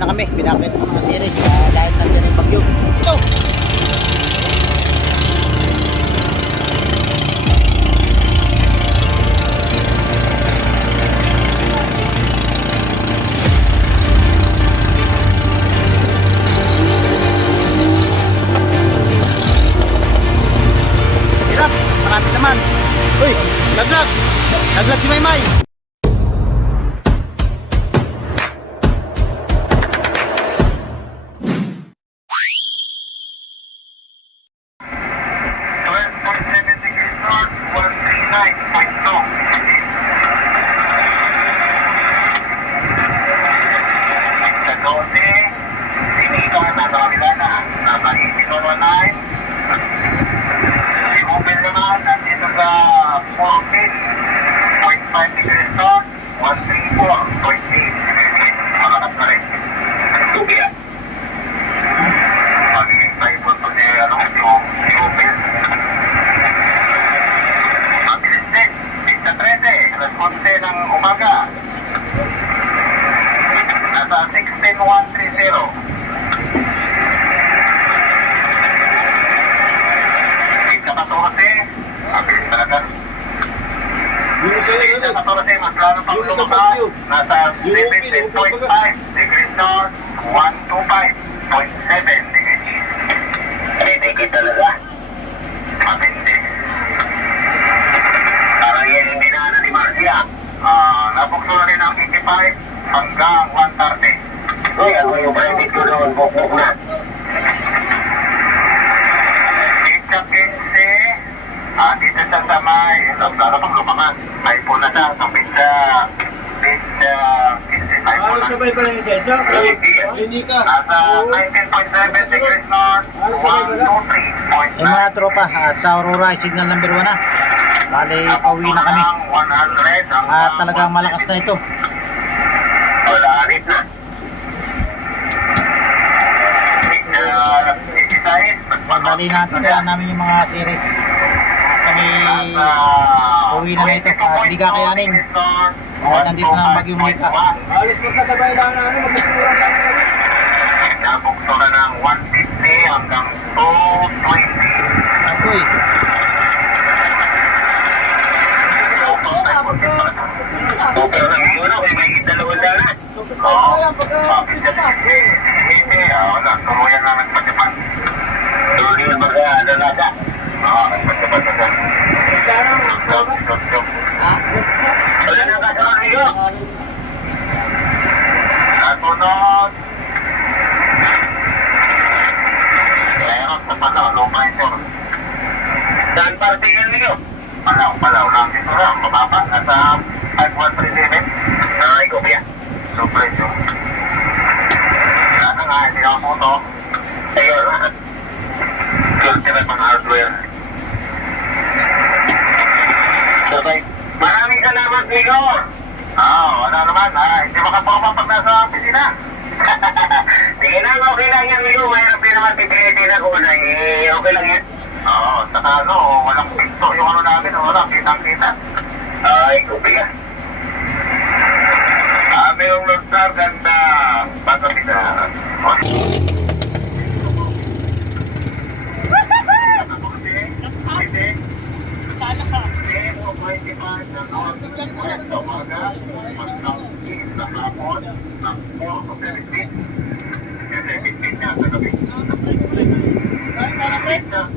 na kami. Pinakit ng mga series uh, dahil nandiyan yung bagyo. Ito! Hirap! Marami naman! Uy! Laglag! Laglag si Maymay! Na kasorte, mas lalo pang Yung sa lumaba. Baguio. Nasa Yung 17.5 degrees north, 125.7 degrees east. Talaga. Matindi. Parang yan yung dinaanan ni Marcia. Nabukso na rin ang 85 hanggang 130. Uy, ako yung private ko doon, bukbuk na. Dito 15, ah, dito sa Samay, lalo pang lumangan. May po na siya, sa pizza, pizza, 15, may po Ano na. sabay pa rin yung sesa? Klinika. Nasa 19.7 degrees north, 123.9. Eh mga tropa, at sa Aurora, signal number 1 na. Bali, pauwi na kami. At talagang malakas na ito. Wala arit na. Bali natin na namin yung mga series. At kami uwi na na ito. At hindi kakayanin. Dahil nandito na ang Bagyo Mika. Halos magkasabay lang na ano, magkasurang lang na ano. Nabukso na ng 150 hanggang 220. Agoy. Super na ngayon na, may may dalawang dala. Oo. Bakit ka Hindi, hindi. ah, Wala, tuluyan lang nagpatipan. Tuluyan mag-aalaga. Oo, nagpatipan na dyan. Sana ang Stop, labas. stop, stop. Ha? Wala na ba sa iyo? Nasunod. Meron sa palaw, low pressure. Saan partingin niyo? Palaw, palaw lang. Ito lang, mababa. Nasa 5137. Ay, kopya. Low pressure. Sana nga, hindi ako puto. Ayun. Filter pang hardware. Okay. Maraming salamat, Migo. Ah, wala naman. Ah, hindi makapapa pag nasa opisina. Sige lang, okay lang yan, Migo. Mahirap din naman pipilitin ako na eh, okay lang yan. Oo, saka ano, walang pinto yung ano namin, wala, kitang-kita. Ay, kubiga. Ah, mayroong lunsar ganda. Pagkabi na.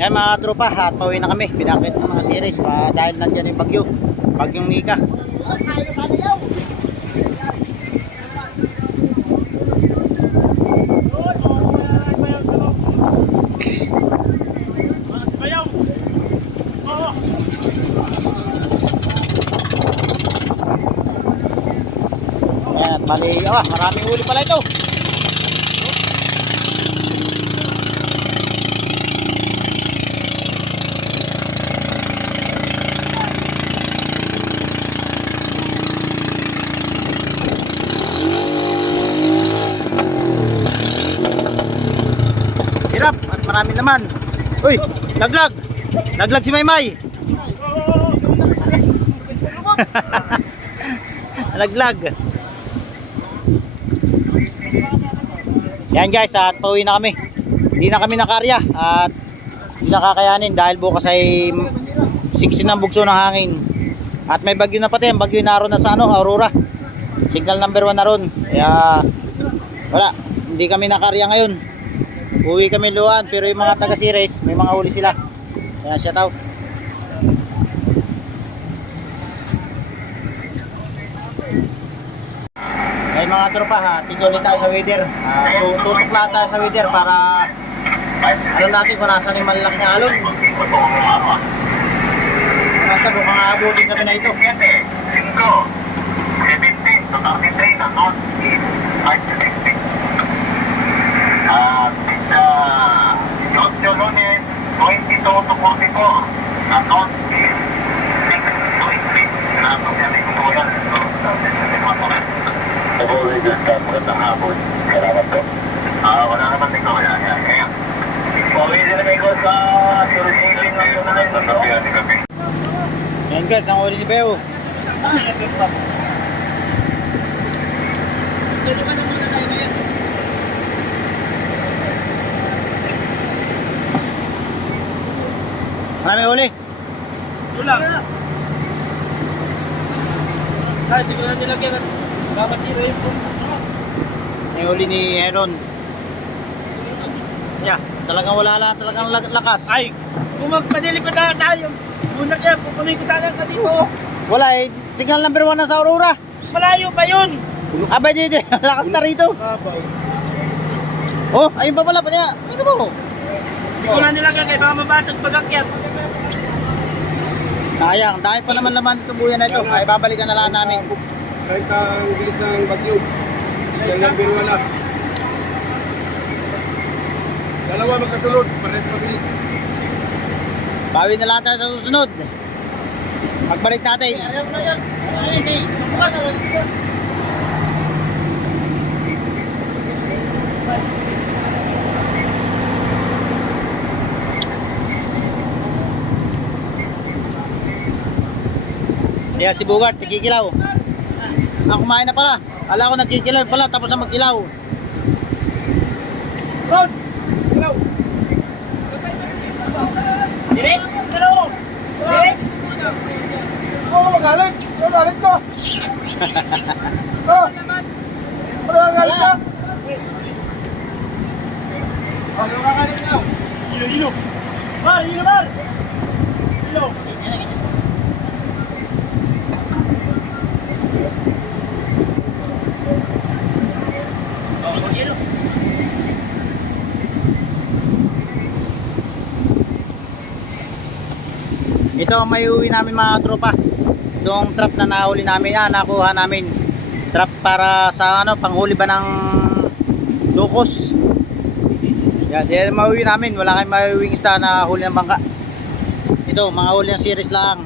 Yan mga tropa, at pauwi na kami. Pinakit ng mga series pa dahil nandiyan yung bagyo. Bagyong Nika. Ayan, at bali, ah, maraming uli pala ito. Hirap at marami naman. Uy, laglag. Laglag si Maymay. Nalaglag. Yan guys, at pauwi na kami. Hindi na kami nakarya at hindi nakakayanin dahil bukas ay 16 ng bugso ng hangin. At may bagyo na pati, ang bagyo na ron na sa ano, Aurora. Signal number 1 na ron. Kaya wala, hindi kami nakarya ngayon. Uwi kami luwan, pero yung mga taga Sires, may mga huli sila. Kaya shout out. Mga tropa ha, tigol tayo sa weather. Ah, tu- tutok lang tayo sa weather para alam natin kung nasan yung malaki na alon. Mata mukhang aabutin kami na ito. 7, 5, 17 to 33 na north, east, 5 to 16. At sa North Lunes, 22 to 44 na north, east, 6 to 18. Sinatong yan ay kutulan. Nabuhay dyan ka, magandang hapon. Salamat po. Ah, wala naman din ko. Kaya, kaya, kaya. Pauwi din na ko sa Jerusalem ng Lunes. Sa gabi, sa gabi. Yan guys, ang uli ni Beo. Marami uli. Tulang. Ay, hindi ko na nilagyan. Kamasira yung phone. May uli ni Heron. Yeah, talagang wala lang, talagang lag- lakas. Ay, kung magpadili pa tayo, bunak yan, pupunin ko sana ka dito. Wala eh, signal number 1 na sa Aurora. Malayo pa yun. Abay dito, lakas na rito. Oh, ayun pa pala, pala. Ano mo? Hindi ko na nilagyan kaya baka mabasag pag-akyat. Sayang, dahil pa naman naman ito buyan na ito. Ay, babalikan na lang namin. Kahit ang bilis ng bagyo. Yan lang wala. Dalawa magkasunod, pares mabilis. Bawi na tayo sa susunod. Pagbalik natin. Yan si Bugart, nagkikilaw. Ah, kumain na pala. Ala ko nagkikilaw pala, tapos na magkilaw. Ron! Ito ang may uwi namin mga tropa. Itong trap na nahuli namin, ah, nakuha namin. Trap para sa ano, panghuli ba ng lukos. Yan, yan mauwi namin. Wala kayong mauwing isda na huli ng bangka. Ito, mga huli ng series lang.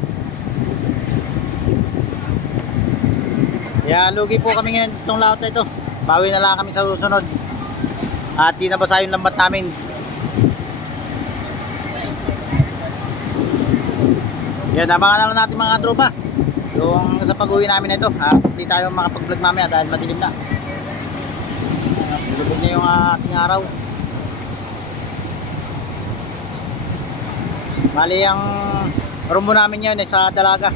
Kaya lugi po kami ngayon itong laot na ito. Bawi na lang kami sa susunod. At di nabasa yung lambat namin. Yan, abangan na natin mga tropa. Yung sa pag-uwi namin na ito. Ah, hindi tayo makapag-vlog mamaya dahil madilim na. Lubog na yung ah, ating araw. Bali ang rumbo namin yun eh, sa dalaga.